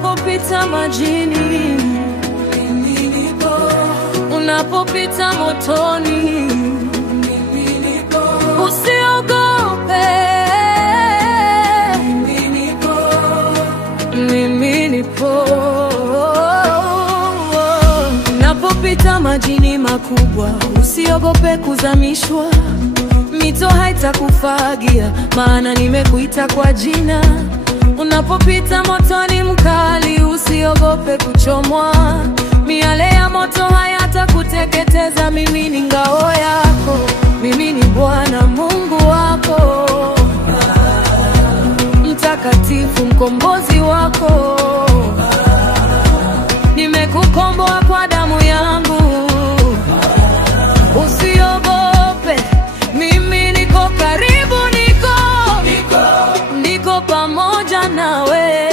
Unapopita majini, mimi nipo. Unapopita motoni, mimi nipo. Usiogope, mimi nipo. Mimi nipo. Unapopita majini makubwa, usiogope kuzamishwa. Mito haitakufagia, maana nimekuita kwa jina. Unapopita motoni mkali, usiogope kuchomwa. Miale ya moto hayatakuteketeza, mimi ni ngao yako. Mimi ni Bwana Mungu wako, mtakatifu, mkombozi wako. Nimekukomboa kwa damu yangu. Usiogope, mimi niko karibu, niko pamoja nawe.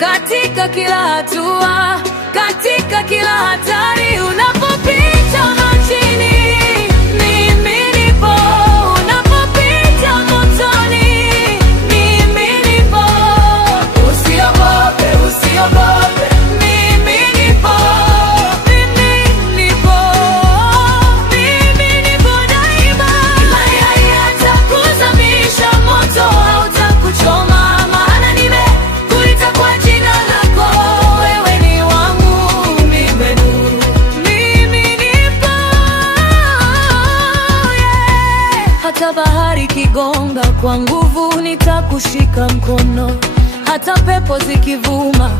Katika kila hatua, katika kila hatari. Unapopita majini, mimi nipo. Unapopita motoni, mimi nipo. Usiogope, usiogope, mimi nipo. Mimi nipo. Mimi nipo daima. Imani hayatakuzamisha, moto hautakuchoma, maana nimekuita kwa jina lako. Wewe ni wangu, mimi nipo. Hata bahari kigonga, kwa nguvu nitakushika mkono. Hata pepo zikivuma,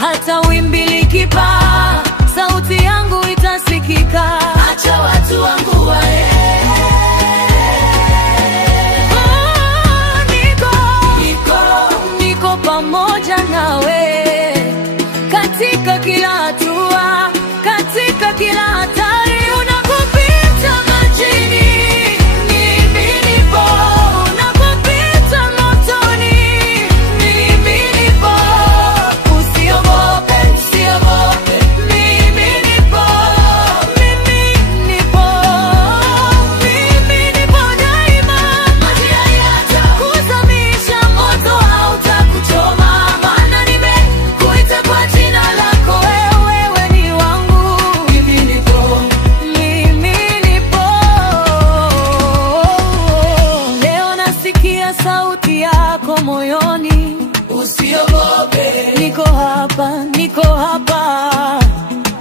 hata wimbi likipaa, sauti yangu itasikika. Acha watu wangu wae. Niko pamoja nawe. Katika kila hatua, katika kila hatari. Unapopita majini, mimi nipo. Unapopita motoni, mimi nipo. Usiogope, usiogope, mimi nipo. Mimi nipo. Mimi nipo daima. Maji hayatakuzamisha, moto hautakuchoma, maana nimekuita kwa jina lako. Wewe ni wangu, mimi nipo. Mimi nipo. Leo nasikia sauti yako moyoni. Usiogope, niko hapa, niko hapa.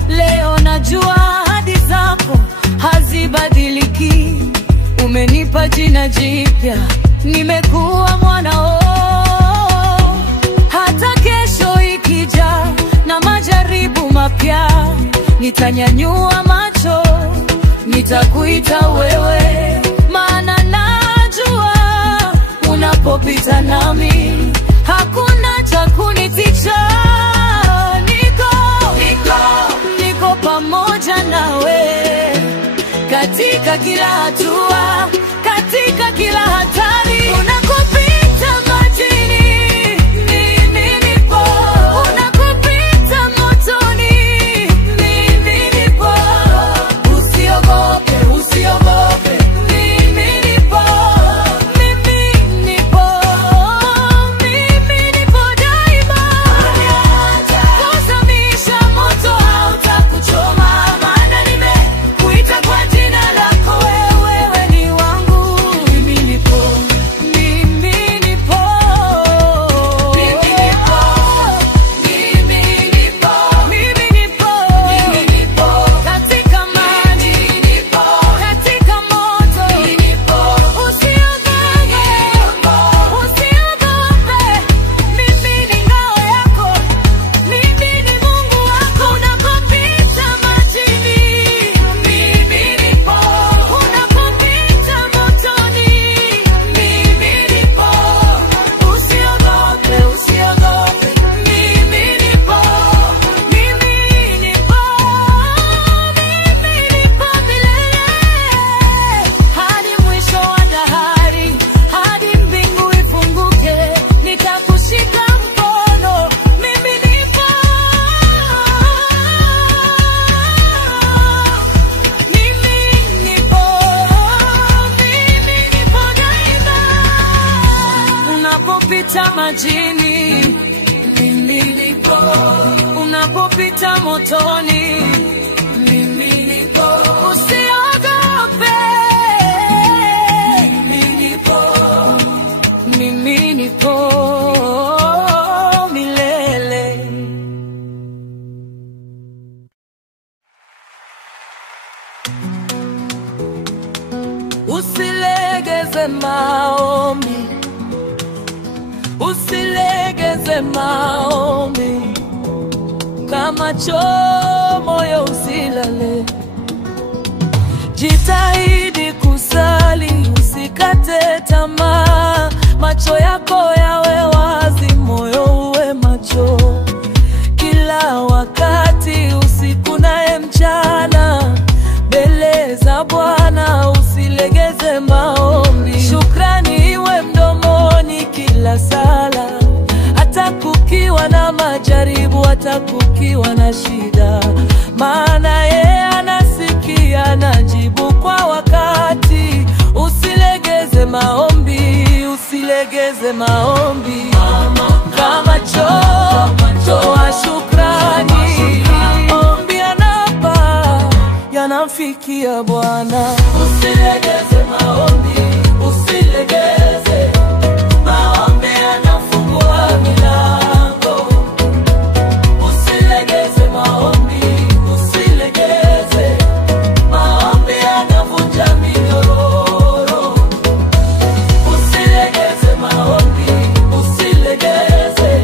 Leo najua ahadi zako hazibadiliki. Umenipa jina jipya, nimekuwa mwanao. Hata kesho ikija na majaribu mapya, nitanyanyua macho, nitakuita wewe. Maana najua unapopita nami, hakuna cha kunitisha. Niko pamoja nawe. Katika kila hatua, katika kila hatari. Unapopita majini, mimi nipo. Unapopita motoni, mimi nipo. Usiogope, usiogope, mimi nipo. Mimi nipo. Mimi nipo daima. Kuzamisha, moto hautakuchoma, maana nimekuita kwa jina lako. Wewe ni wangu, mimi nipo. Mimi nipo. Mimi nipo. Mimi nipo. Mimi nipo. Mimi nipo. Katika maji nipo. Katika moto nipo. Usiogope. Usiogope. Mimi ni ngao yako. Mimi ni Mungu wako. Unapopita majini, mimi nipo. Unapopita motoni, mimi nipo. Usiogope, usiogope, mimi nipo. Mimi nipo. Mimi nipo milele. Hadi mwisho wa dahari, hadi mbingu ifunguke, nitakushika mkono. Mimi nipo. Mimi nipo. Mimi nipo daima. Unapopita majini, mimi nipo. unapopita motoni, mimi nipo. Usiogope, mimi nipo. Mimi nipo milele. Usilegeze maombi, usilegeze maombi, kama moyo usilale. Jitahidi kusali, usikate tamaa. Macho yako yawe wazi, moyo uwe macho kila wakati, usiku na mchana, mbele za Bwana. Usilegeze maombi, shukrani iwe mdomoni kila sala, hata kukiwa na majaribu, hata kukiwa na shida, maana yeye anasikia, anajibu kwa wakati. Usilegeze maombi, usilegeze maombi, kama toa shukrani. Maombi yanapa, yanamfikia Bwana. Usilegeze maombi, usilegeze maombi, yanafungua milango. Usilegeze maombi, usilegeze maombi, yanavunja minyororo. Usilegeze maombi, usilegeze.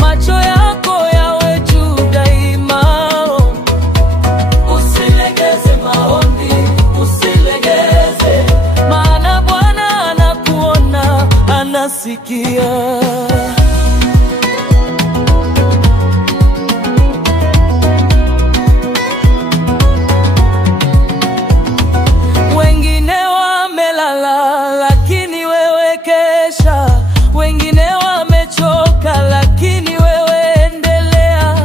Macho yako yawe juu daima. Usilegeze maombi, usilegeze, maana Bwana anakuona, anasikia. Wengine wamelala, lakini wewe kesha. Wengine wamechoka, lakini wewe endelea.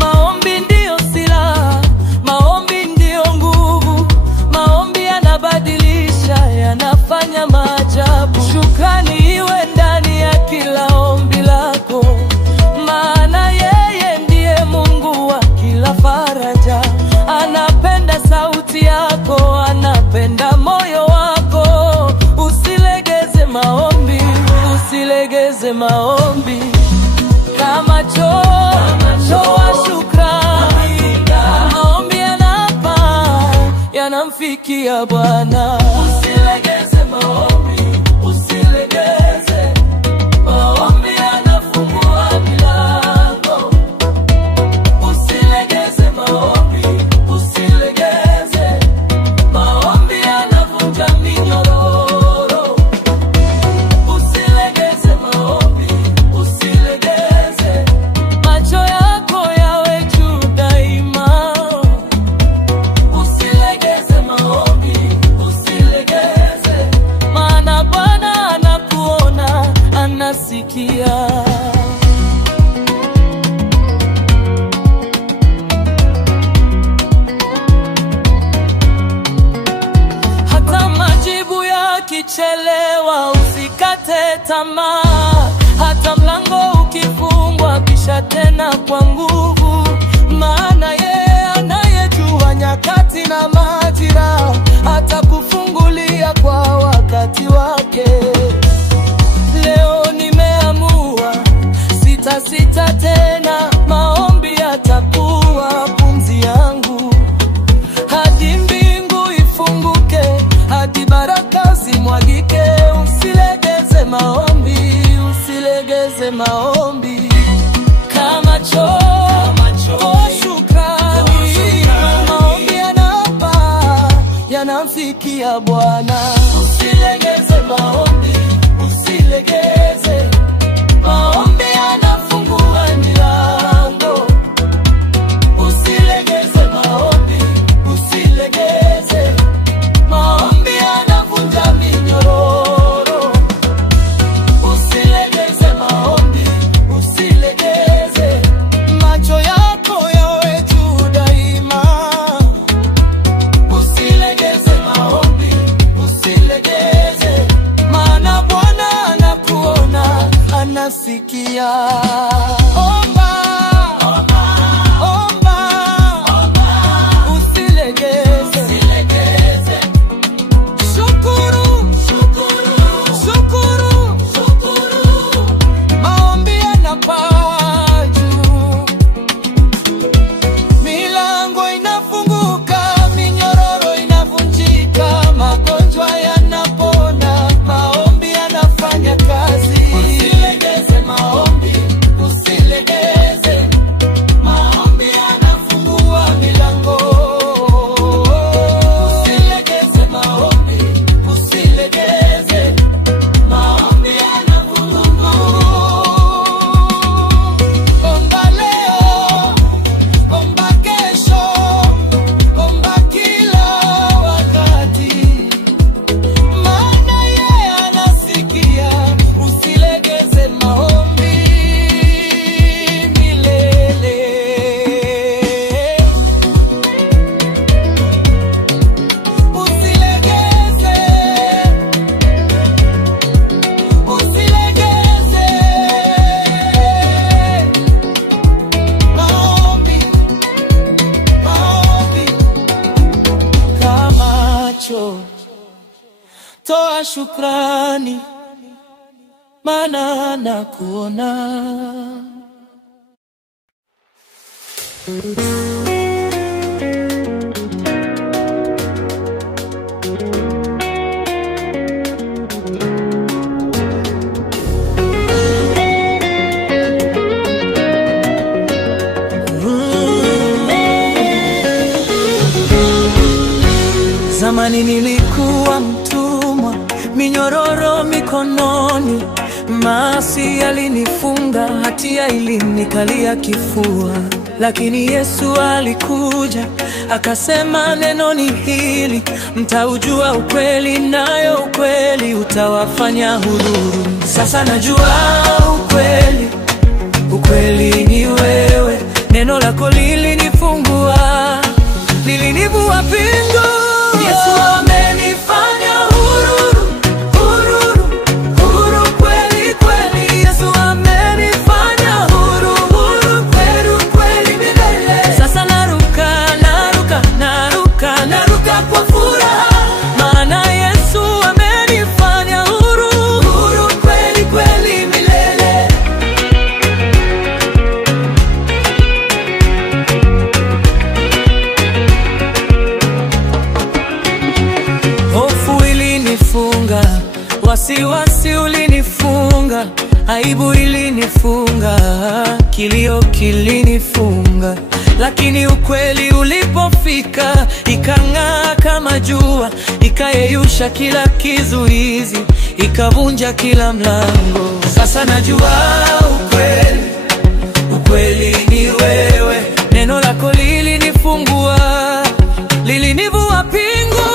Maombi ndiyo silaha, maombi ndiyo nguvu. Maombi yanabadilisha, yanafanya maajabu. Shukrani iwe ndani ya kila ombi lako, maana yeye ndiye Mungu wa kila faraja. Anapenda sauti yako, anapenda moyo wako. Usilegeze maombi, usilegeze maombi, kama toa shukrani. Maombi yanapa, yanamfikia Bwana. Usilegeze maombi, usilegeze maombi, yanafungua milango. Usilegeze maombi, usilegeze maombi, yanavunja minyororo. Usilegeze maombi, usilegeze. Macho yako yawe juu daima. Usilegeze maombi, usilegeze, maana Bwana anakuona, anasikia. Hata majibu yakichelewa, usikate tamaa. Hata mlango ukifungwa, bisha tena kwa nguvu, maana yeye anayejua nyakati na majira, hata kufungulia kwa wakati wake. Leo nimeamua, sita tena. Maombi yatakuwa pumzi yangu, hadi mbingu ifunguke, hadi baraka zimwagike. Usilegeze maombi, usilegeze maombi, kama toa shukrani. Maombi yanapa, yanamfikia Bwana. Usilegeze maombi, usilegeze maombi, yanafungua milango. Usilegeze maombi, usilegeze maombi, yanavunja minyororo. Usilegeze maombi, usilegeze. Macho yako yawe juu daima. Usilegeze maombi, usilegeze. kwa shukrani, maana nakuona. Zamani nilikuwa mtumwa, minyororo mikononi, maasi yalinifunga, hatia ilinikalia kifua. Lakini Yesu alikuja, akasema neno ni hili, mtaujua ukweli, nayo ukweli utawafanya huru. Sasa najua ukweli, ukweli ni wewe. Neno lako lilinifungua, lilinivua pingu. Yesu amenifanya huru, huru, huru kweli kweli. Yesu amenifanya huru, huru kweli kweli milele. Sasa naruka, naruka, naruka, naruka kwa furaha, maana Yesu amenifanya huru, huru kweli kweli milele. Hofu ilinifunga, wasiwasi ulinifunga, aibu ilinifunga, kilio kilinifunga. Lakini ukweli ulipofika, ikang'aa kama jua, ikayeyusha kila kizuizi, ikavunja kila mlango. Sasa najua ukweli, ukweli ni wewe. Neno lako lilinifungua, lilinivua pingu.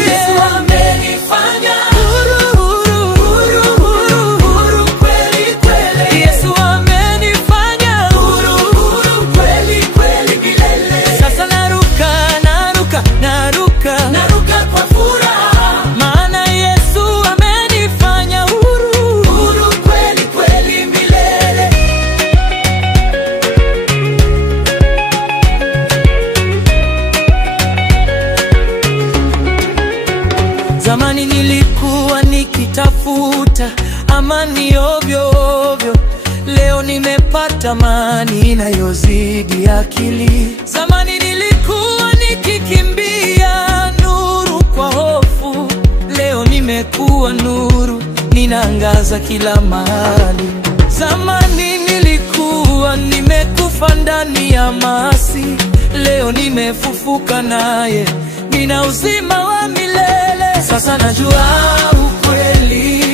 Yesu amenifanya huru, huru, huru, huru, huru kweli kweli. Yesu amenifanya huru, huru kweli kweli milele. Sasa naruka, naruka, naruka, naruka kwa furaha, maana Yesu amenifanya huru, huru kweli kweli milele. Zamani nilikuwa nikitafuta amani ovyo ovyo, leo nimepata amani inayozidi akili. Zamani nilikuwa nikikimbia nuru kwa hofu, leo nimekuwa nuru, ninaangaza kila mahali. Zamani nilikuwa nimekufa ndani ya maasi, leo nimefufuka naye, nina uzima wa milele. Sasa najua ukweli,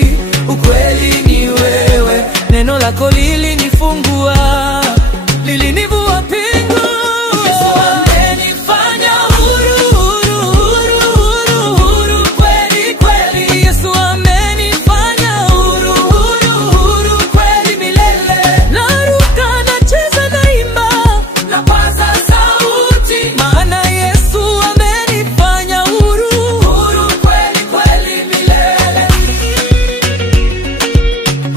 ukweli ni wewe. Neno lako lilinifungua, lilinivua pingu. Yesu amenifanya huru, huru, huru, huru kweli kweli. Yesu amenifanya huru, huru, huru kweli milele. Naruka, nacheza, naimba, napaza sauti, maana Yesu amenifanya huru, huru kweli kweli milele.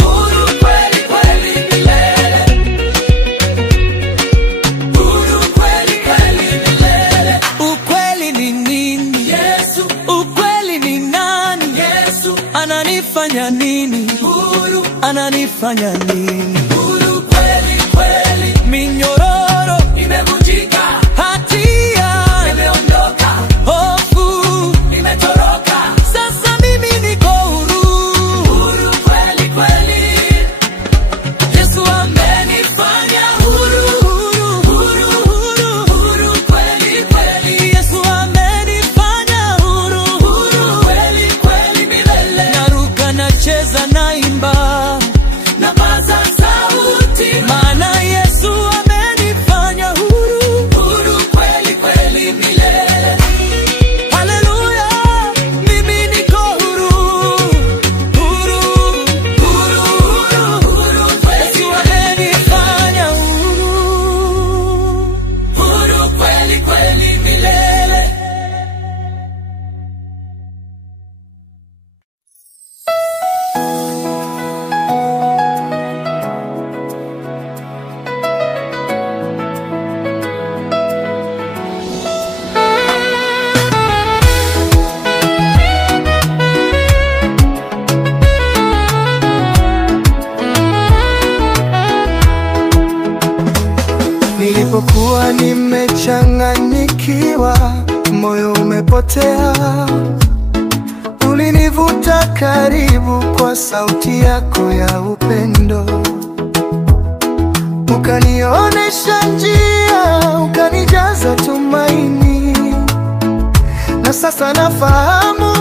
Huru kweli kweli milele. Huru kweli kweli milele. Ukweli ni nini? Yesu. Ukweli ni nani? Yesu. Ananifanya nini? Huru. Ananifanya nini? Huru kweli kweli. Minyororo imevunjika, hatia imeondoka, hofu imetoroka. Sasa mimi niko huru, huru kweli kweli. Yesu amenifanya huru, huru, huru, huru, huru kweli kweli. Yesu amenifanya huru, huru kweli kweli milele. Naruka, nacheza, naimba, napaza sauti. nimechanganyikiwa, moyo umepotea. Ulinivuta karibu kwa sauti yako ya upendo, ukanionesha njia, ukanijaza tumaini. Na sasa nafahamu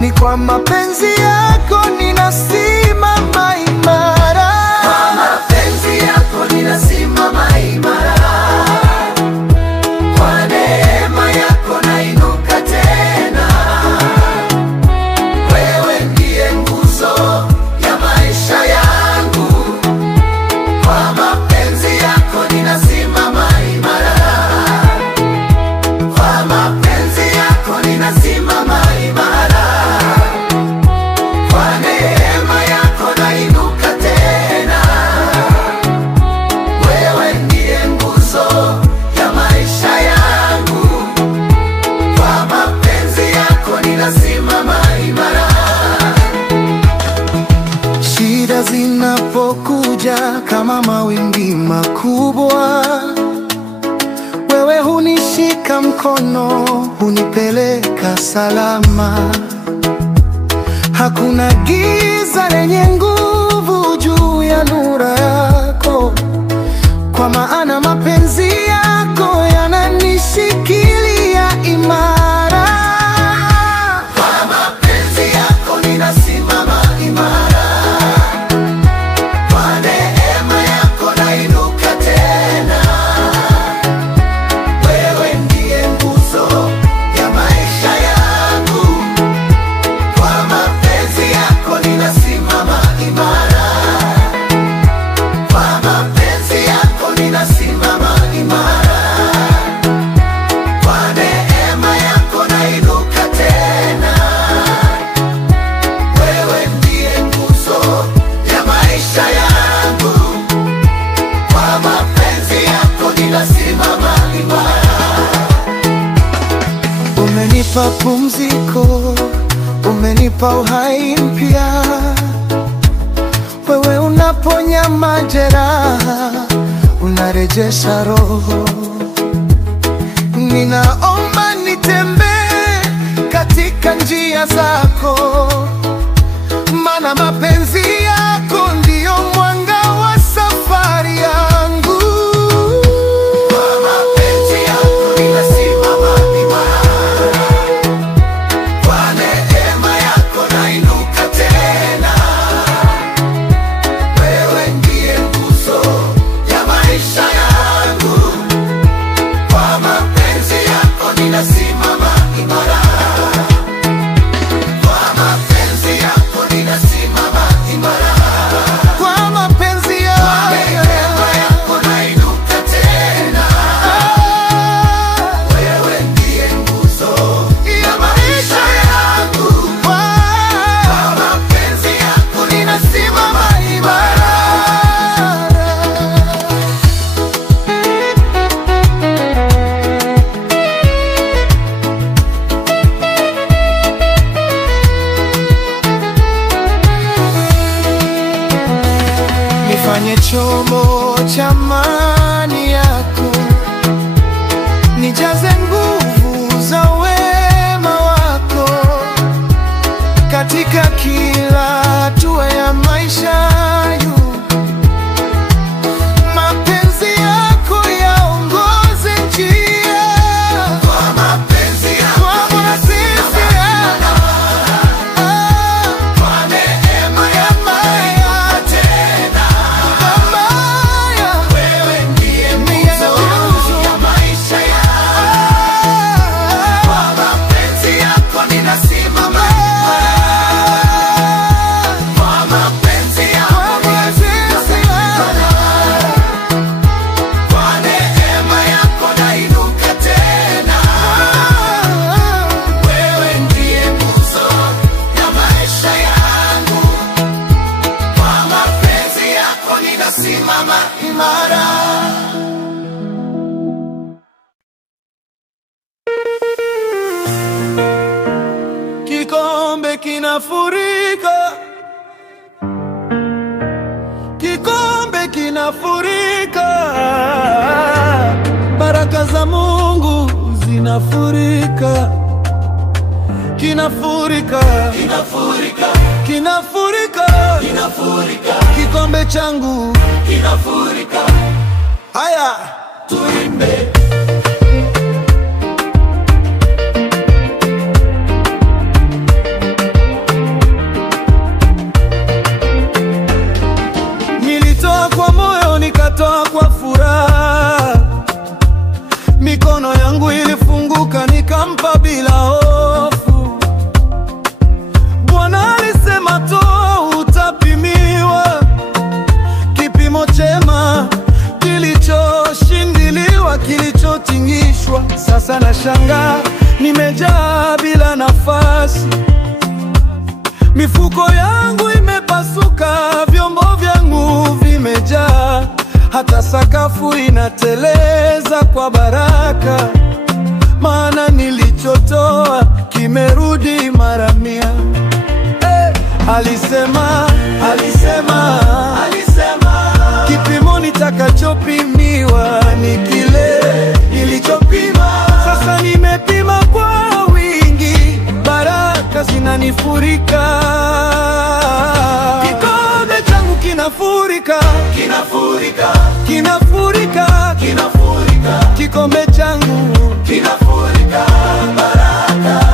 ni kwa mapenzi yako ninasimama imara. Kwa mapenzi yako ninasimama imara. Kwa neema yako nainuka tena. Wewe ndiye nguzo ya maisha yangu. Kwa mapenzi yako ninasimama imara. Kwa mapenzi yako ninasimama imara. Kwa neema yako nainuka tena. Wewe ndiye nguzo ya maisha yangu. Kwa mapenzi yako ninasimama imara. Shida zinapokuja kama mawimbi makubwa, wewe hunishika mkono, hunipeleka salama. Hakuna giza lenye nguvu juu ya nuru yako, kwa maana mapenzi yako yananishikilia imara. Kwa mapenzi yako ninasimama imara. Kwa neema yako nainuka tena. Wewe ndiye nguzo ya maisha yangu. Kwa mapenzi yako ninasimama imara. Kwa mapenzi yako ninasimama imara. Kwa neema yako nainuka tena. Wewe ndiye nguzo ya maisha yangu. Kwa mapenzi yako ninasimama imara. Umenipa pumziko, umenipa uhai mpya. Wewe unaponya majeraha, unarejesha roho. Ninaomba nitembee katika njia zako, maana mapenzi yako ndiyo mwanga wa safari yangu. Kwa mapenzi yako ninasimama imara. Kwa neema yako nainuka tena. Wewe ndiye nguzo ya maisha yangu. Kwa mapenzi yako ninasimama imara. Kwa mapenzi yako ninasimama imara. Kwa mapenzi Kwa yako neema yako nainuka tena. Wewe ndiye nguzo ya maisha yangu. Kwa mapenzi yako ninasimama imara. nifanye chombo cha amani yako, nijaze nguvu za wema wako katika kila hatua ya maisha yangu. Mapenzi yako yaongoze njia. Kwa mapenzi yako Kwa mapenzi yako, kwa neema yako nainuka tena. amaya, Wewe ndiye nguzo ya maisha yangu. Kwa mapenzi yako ninasimama imara. Kwa mapenzi yako ninasimama imara. Kwa neema yako nainuka tena. Wewe ndiye nguzo ya maisha yangu. Kwa mapenzi yako ninasimama imara. kikombe kinafurika, kikombe kinafurika, baraka baraka za Mungu zinafurika, kinafurika, kinafurika, kinafurika, kinafurika, kikombe changu kinafurika. haya Tuimbe. Nilitoa kwa moyo nikatoa kwa furaha, mikono yangu ilifunguka nikampa bila hofu. Bwana alisema toa utapimiwa, kipimo chema kilichoshindiliwa, kilichotingishwa. Sasa nashangaa nimejaa bila nafasi, mifuko yangu imepasuka, vyombo vyangu vimejaa, hata sakafu inateleza kwa baraka, maana nilichotoa kimerudi mara 100. Alisema, alisema, Alisema kipimo nitakachopimiwa ni kile nilichopima. Sasa nimepima kwa wingi, baraka zinanifurika, kikombe changu kinafurika, kinafurika, kinafurika, kinafurika, kikombe changu kinafurika. Baraka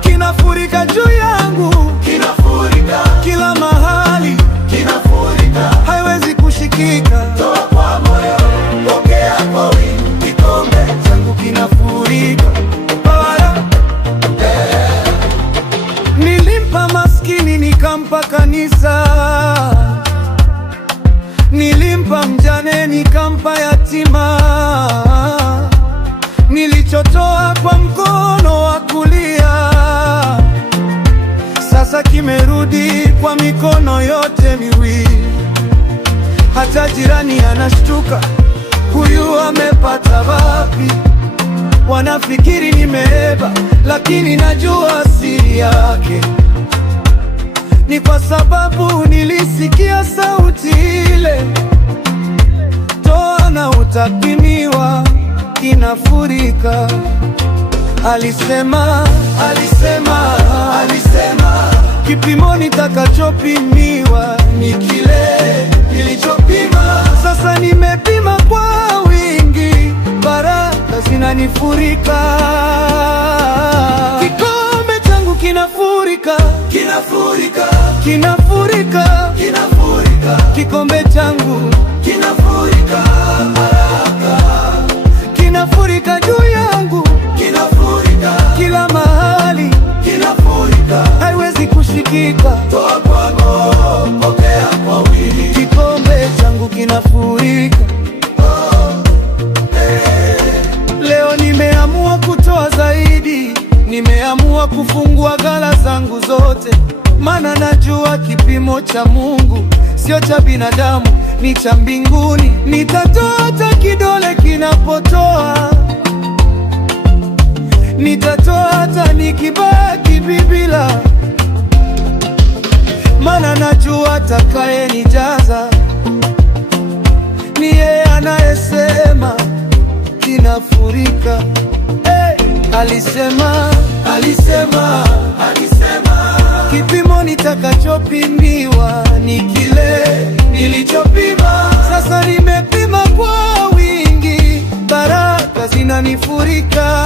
kinafurika juu yangu, kinafurika, kila mahali, kinafurika. haiwezi kushikika. Toa kwa moyo, pokea kwa wingi, kikombe Changu kinafurika. Nilimpa maskini nikampa kanisa, nilimpa mjane nikampa yatima. Nilichotoa kwa mkono wa kulia, sasa kimerudi kwa mikono yote miwili. Hata jirani anashtuka, huyu amepata wapi? Wanafikiri nimebeba, lakini najua siri yake. Ni kwa sababu nilisikia sauti ile, toa na utapimiwa, kinafurika. Alisema, alisema, Alisema kipimo nitakachopimiwa ni kile nilichopima. Sasa nimepima kwa wingi, baraka zinanifurika, kikombe changu kinafurika, kinafurika, kinafurika, kinafurika, kikombe changu kinafurika. Baraka kinafurika juu yangu, kinafurika, kila mahali, kinafurika. haiwezi kushikika. Toa kwa moyo, pokea kwa wingi, Kikombe changu kinafurika. Leo nimeamua kutoa zaidi, nimeamua kufungua ghala zangu zote, maana najua kipimo cha Mungu sio cha binadamu, ni cha mbinguni. Nitatoa hata kidole kinapotoa, nitatoa hata nikibaki bila, maana najua atakayenijaza ni yeye anayesema kinafurika. Alisema, alisema, alisema kipimo nitakachopimiwa ni kile nilichopima. Sasa nimepima kwa wingi, baraka zinanifurika,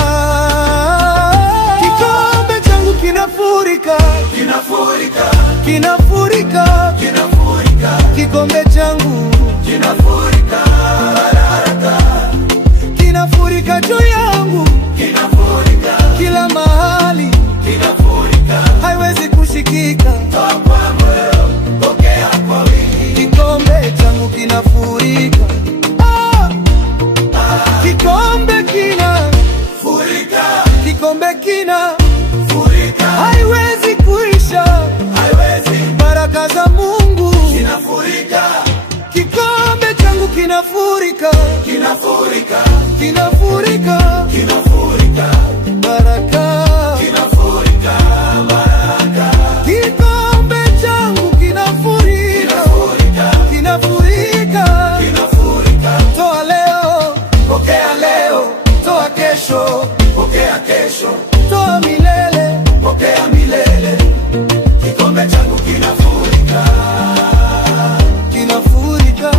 kikombe changu kinafurika, kinafurika, kinafurika, kinafurika, kikombe changu kinafurika. Baraka kinafurika juu yangu, kinafurika, kila mahali, kinafurika. haiwezi kushikika. Toa kwa moyo, pokea kwa wingi, Kikombe changu kinafurika, kikombe kina, furika, kikombe kina, furika. haiwezi kuisha. Haiwezi, Baraka za Mungu, kinafurika, kikombe changu kinafurika, kinafurika, kinafurika, kinafurika, baraka, kinafurika. Baraka kikombe changu kinafurika, kinafurika, kinafurika. kinafurika. Toa leo, Pokea leo, kesho, pokea kesho, toa milele, pokea milele. Kikombe changu kinafurika, kinafurika,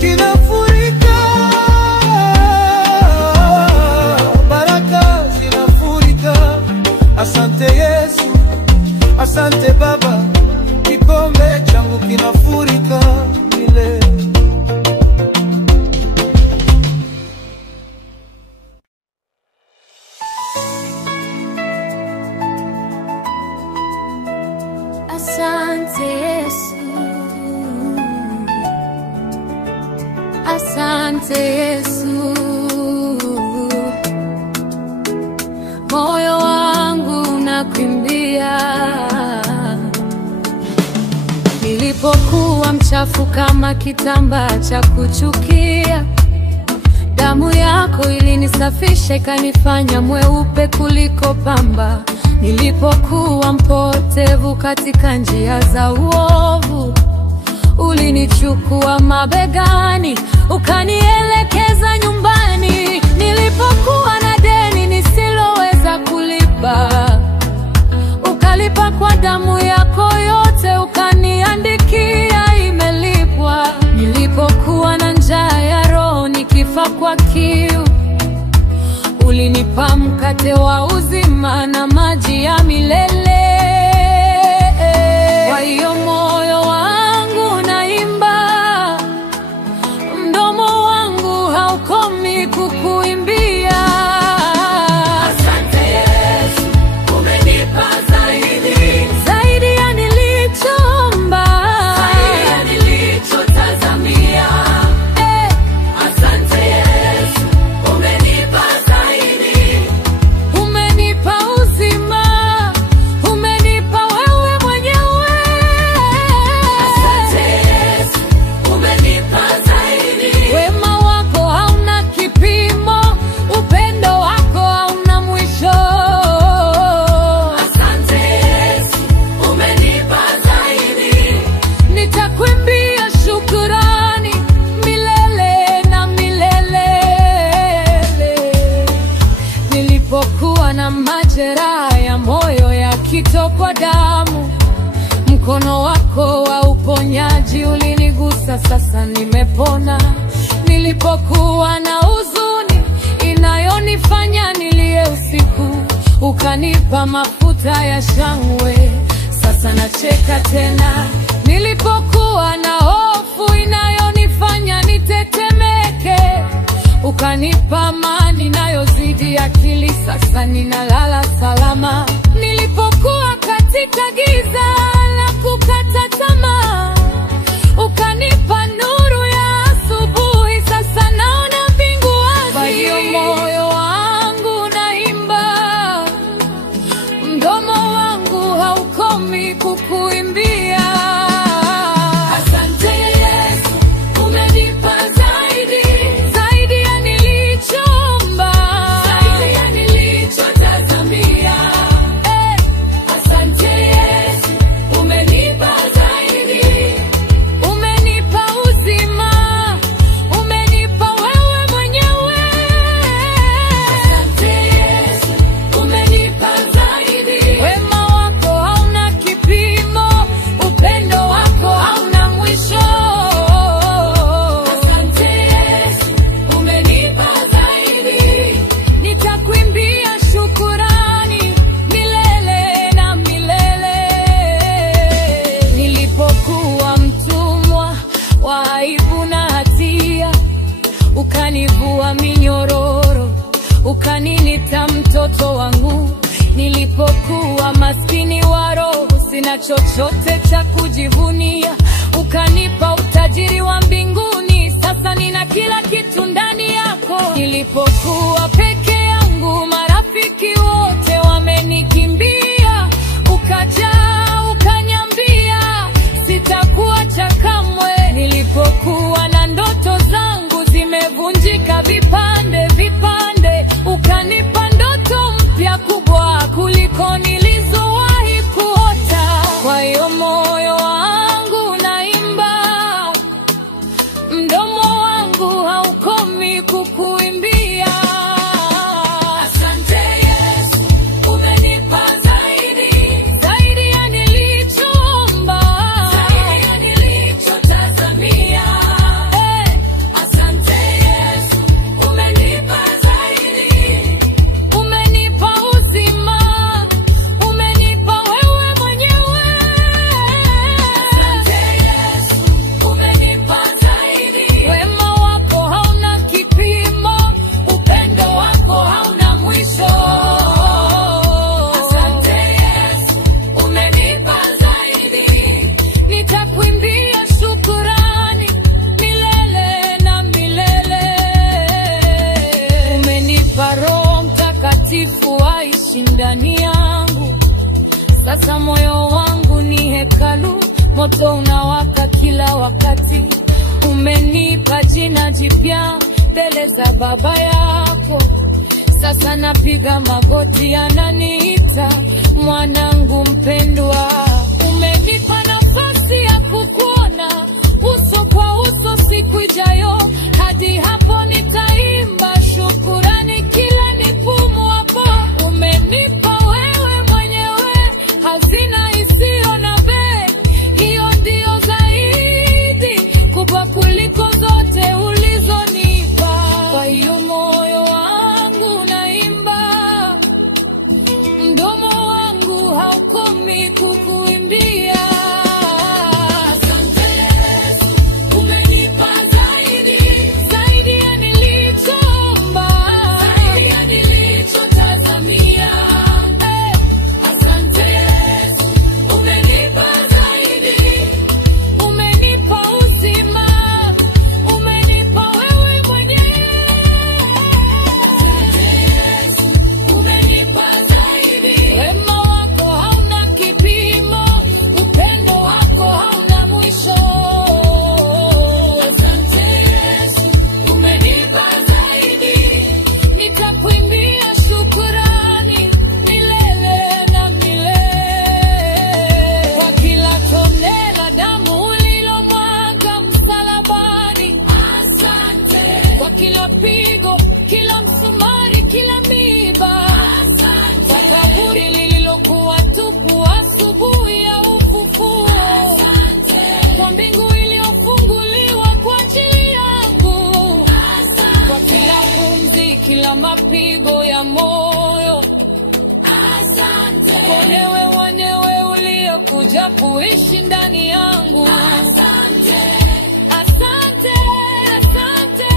kinafurika, baraka zinafurika. Asante Yesu, asante Baba, kikombe changu kinafurika milele. Asante Yesu, asante Yesu, moyo wangu unakimbia. Nilipokuwa mchafu kama kitambaa cha kuchukia, damu yako ilinisafisha ikanifanya mweupe kuliko pamba. Nilipokuwa mpotevu katika njia za uovu, ulinichukua mabegani ukanielekeza nyumbani. Nilipokuwa na deni nisiloweza kulipa, ukalipa kwa damu yako yote, ukaniandikia imelipwa. Nilipokuwa na njaa ya roho nikifa kwa kiu, ulinipa mkate wa uzima na maji ya milele. Kwa hiyo moyo wangu unaimba, mdomo wangu haukomi kukuimbia. Asante Yesu, umenipa zaidi, Zaidi ya nilichoomba, zaidi ya nilichotazamia. Asante Yesu, umenipa zaidi, umenipa uzima, umenipa wewe mwenyewe. asante Yesu, umenipa zaidi, Wema wako hauna kipimo, upendo wako hauna mwisho. asante Yesu, umenipa zaidi, Nitakuimbia shukrani milele na milele. Nilipokuwa na majeraha ya moyo yakitokwa damu, mkono wako wa uponyaji ulinigusa, sasa nimepona. Nilipokuwa na huzuni inayonifanya nilie usiku, ukanipa mafuta ya shangwe, sasa nacheka tena. Nilipokuwa na hofu inayonifanya nitetemeke, ukanipa amani inayozidi akili, sasa ninalala salama. Nilipokuwa katika giza la kukata tamaa, ukanipa nuru ya asubuhi, sasa naona mbingu wazi. Kwa hiyo moyo wangu unaimba, mdomo wangu haukomi kukuimbia. asante Yesu, umenipa zaidi, Zaidi ya nilichoomba, zaidi ya nilichotazamia. Asante Yesu, umenipa zaidi, umenipa uzima, umenipa wewe mwenyewe. asante Yesu, umenipa zaidi, Wema wako hauna kipimo, upendo wako hauna mwisho. asante Yesu, umenipa zaidi, Nitakuimbia shukurani milele na milele. Nilipokuwa mtumwa wa aibu na hatia, ukanivua minyororo, ukaninita mtoto wangu. Nilipokuwa maskini wa roho, sina chochote cha kujivunia, ukanipa utajiri wa mbinguni, sasa nina kila kitu ndani yako. Nilipokuwa peke yangu, marafiki wote wamenikimbia, ukajaa ukanyambia, sitakuacha kamwe. Nilipokuwa na ndoto zangu zimevunjika vipande vipande, ukanipa ndoto mpya kubwa kuliko nilizowahi kuota. Kwa hiyo moyo wangu unaimba, mdomo wangu haukomi kukuimbia. mtakatifu waishi ndani yangu. Sasa moyo wangu ni hekalu, moto unawaka kila wakati. Umenipa jina jipya mbele za Baba yako. Sasa napiga magoti, ananiita mwanangu mpendwa. Umenipa nafasi ya kukuona uso kwa uso siku ijayo. Hadi hapo nitaimba shukurani kila nipumuapo. Umenipa wewe mwenyewe hazina isiyo na bei. Hiyo ndio zaidi kubwa kuliko zote ulizonipa. Kwa hiyo moyo wangu unaimba, mdomo wangu haukomi kukuimbia. Asante Yesu, umenipa zaidi ya nilichoomba, zaidi ya nilichotazamia. Asante Yesu, umenipa zaidi, umenipa uzima, umenipa wewe mwenyewe. Asante Yesu, umenipa zaidi. Wema wako hauna kipimo, upendo wako hauna mwisho. Asante Yesu, umenipa zaidi. Nitakuimbia shukurani milele na milele. Kwa kila tone la damu ulilomwaga msalabani. Asante. Kwa kila pigo, kila msumari, kila miiba. Asante. Kwa kaburi lililokuwa tupu asubuhi ya ufufuo. Asante. Kwa mbingu iliyofunguliwa kwa ajili yangu. Asante. Kwa kila pumzi, kila mapigo ya moyo. Asante. Kwa wewe mwenyewe uliyekuja kuishi ndani yangu. Asante. Asante, asante.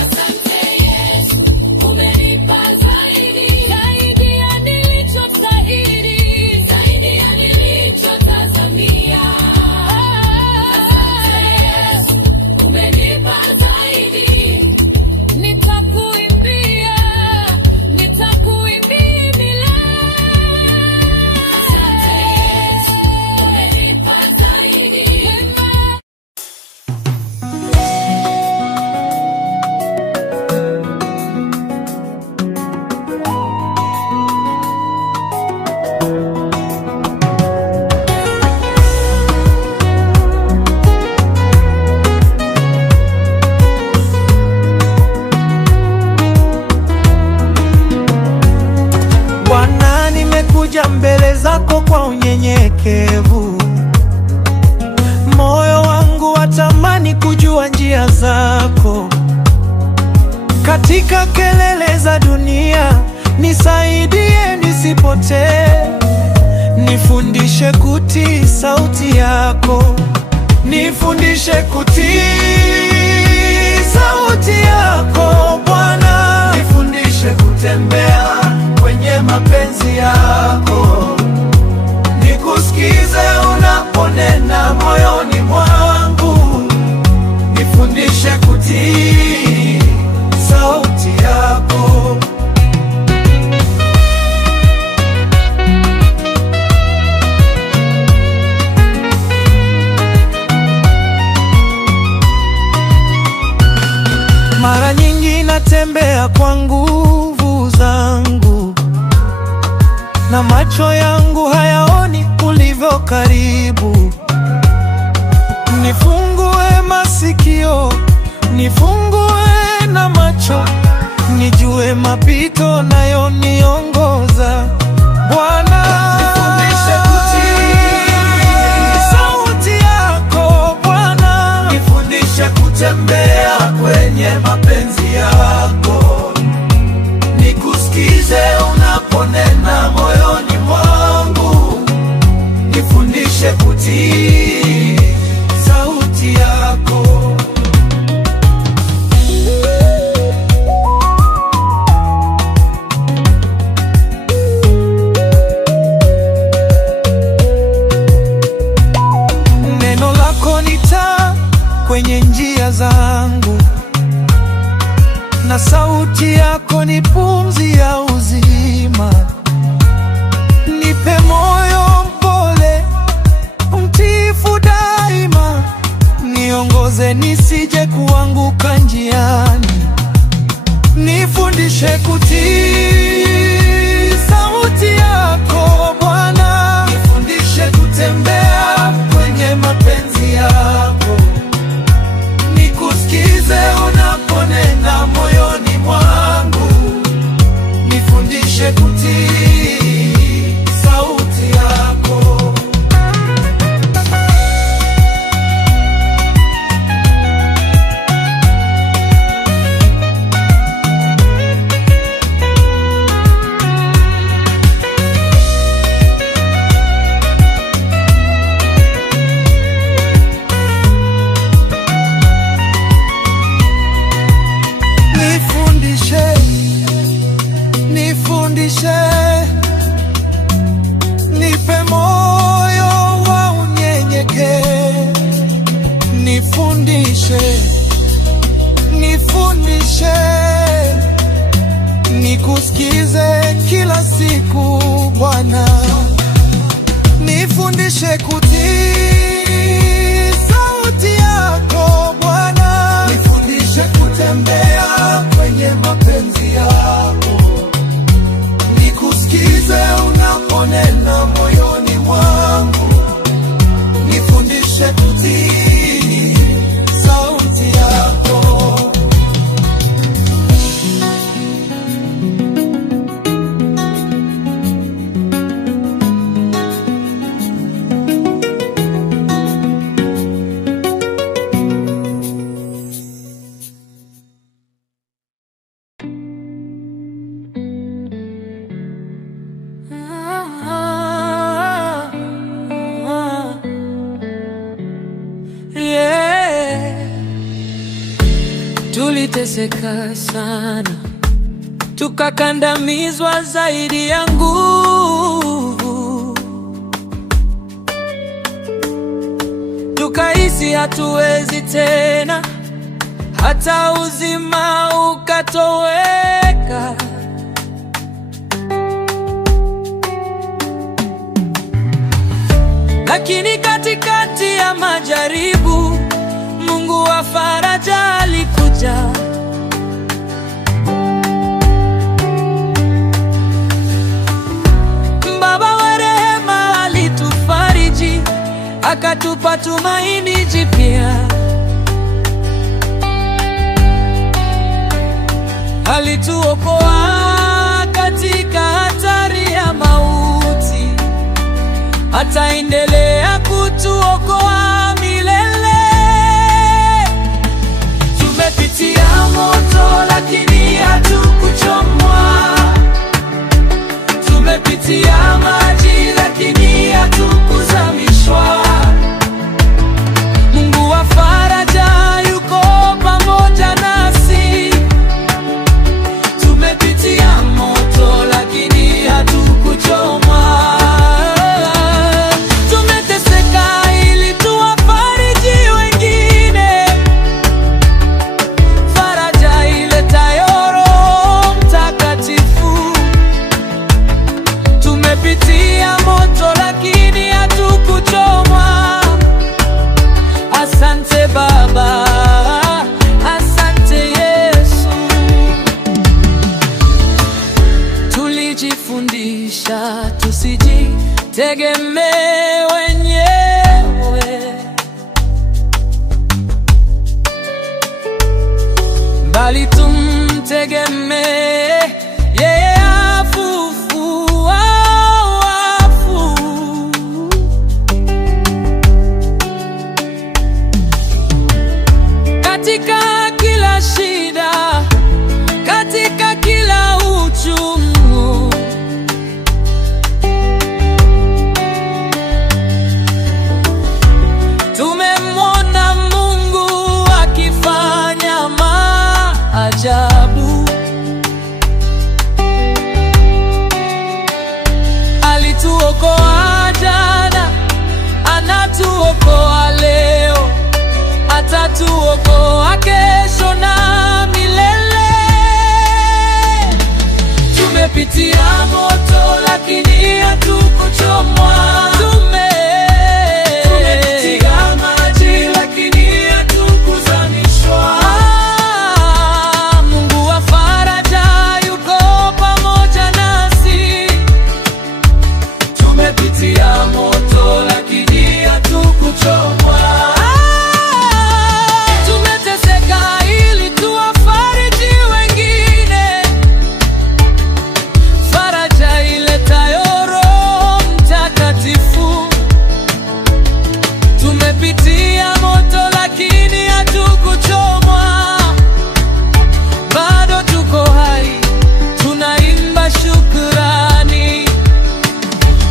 Asante Yesu, umenipa zaidi ya nilichostahili, zaidi ya nilichotazamia. Asante Yesu, umenipa zaidi. Nitakuimbia milele. Asante Yesu, umenipa zaidi. Bwana, nimekuja mbele zako kwa unyenyekevu. Moyo wangu watamani kujua njia zako. Katika kelele za dunia, nisaidie nisipotee. Nifundishe kutii sauti yako. Nifundishe kutii sauti yako Bwana. Nifundishe kutembea kwenye mapenzi yako. Nikusikize unaponena moyoni mwangu. Nifundishe kutii sauti yako. Mara nyingi natembea kwa nguvu zangu, na macho yangu hayaoni ulivyo karibu. Nifungue masikio, nifungue na macho, nijue mapito nayo niongoza. Bwana, nifundishe kutii sauti yako Bwana. Nifundishe kutembea kwenye mapenzi yako. Nikusikize unaponena moyoni mwangu. Nifundishe kutii sauti yako. kwenye njia zangu, na sauti yako ni pumzi ya uzima. Nipe moyo mpole, mtiifu daima, niongoze nisije kuanguka njiani. Nifundishe kutii sauti yako Bwana, nifundishe kutembea kwenye mapenzi yako, nikusikize unaponena moyoni mwangu. Nifundishe kutii sauti yako. Nifundishe, nipe moyo wa unyenyekevu. Nifundishe, nikusikize kila siku Bwana. Nifundishe kutii sauti yako Bwana, nifundishe kutembea kwenye mapenzi yako, nikusikize unaponena moyoni mwangu. Nifundishe kutii sauti yako. Tuliteseka sana, tukakandamizwa zaidi ya nguvu, tukahisi hatuwezi tena, hata uzima ukatoweka. Lakini katikati ya majaribu, Mungu wa faraja alikuja. Baba wa rehema alitufariji, akatupa tumaini jipya. Alituokoa katika hatari ya mauti, ataendelea kutuokoa milele. Tumepitia moto lakini hatukuchomwa, tumepitia maji lakini hatukuzamishwa. Mungu wa faraja yuko pamoja nasi. Tumepitia moto lakini hatukuchomwa, tumeteseka ili tuwafariji wengine. Faraja iletayo Roho Mtakatifu. Tumepitia moto lakini hatukuchomwa. Asante Baba, asante Yesu. Tulijifundisha tusijitegemee wenyewe, bali tumtegemee yeye afufua wafu. Katika kila shida, katika kila uchungu, tumemwona Mungu akifanya maajabu. Alituokoa jana, anatuokoa leo, atatu Tumepitia moto lakini hatukuchomwa. Tumepitia maji lakini hatukuzamishwa. Mungu wa faraja yuko pamoja nasi. Tumepitia moto lakini hatukuchomwa. Tumeteseka ili tuwafariji wengine. Faraja iletayo Roho Mtakatifu. Tumepitia moto lakini hatukuchomwa. Bado tuko hai, tunaimba shukrani.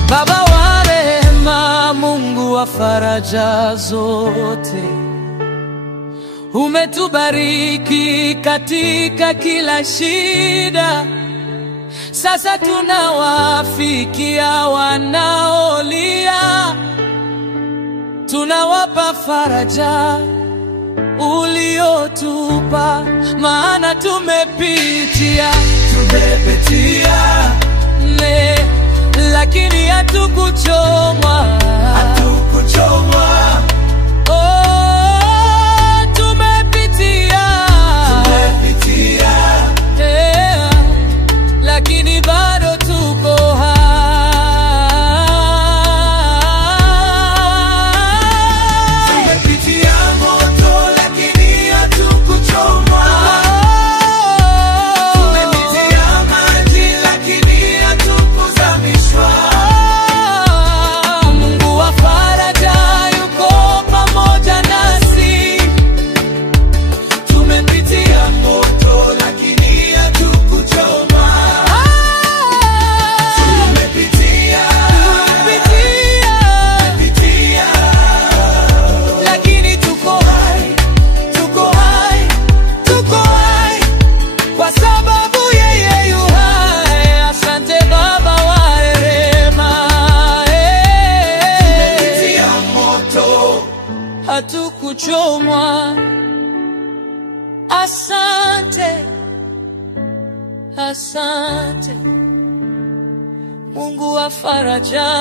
Baba wa rehema, Mungu wa faraja zote, umetubariki katika kila shida. Sasa tunawafikia wanaolia, tunawapa faraja uliotupa, maana tumepitia lakini hatukuchomwa. Oh, tumepitia lakini bado tuko hai. Tumepitia moto lakini hatukuchomwa. Tumepitia maji lakini hatukuzamishwa. Mungu wa faraja yuko pamoja nasi. Tumepitia moto lakini hatukuchomwa. Tumepitia lakini tuko hai, tuko hai, tuko hai kwa sababu yeye yu hai. Asante Baba wa rehema. tumepitia moto. Hatukuchomwa. Asante, asante Mungu wa faraja.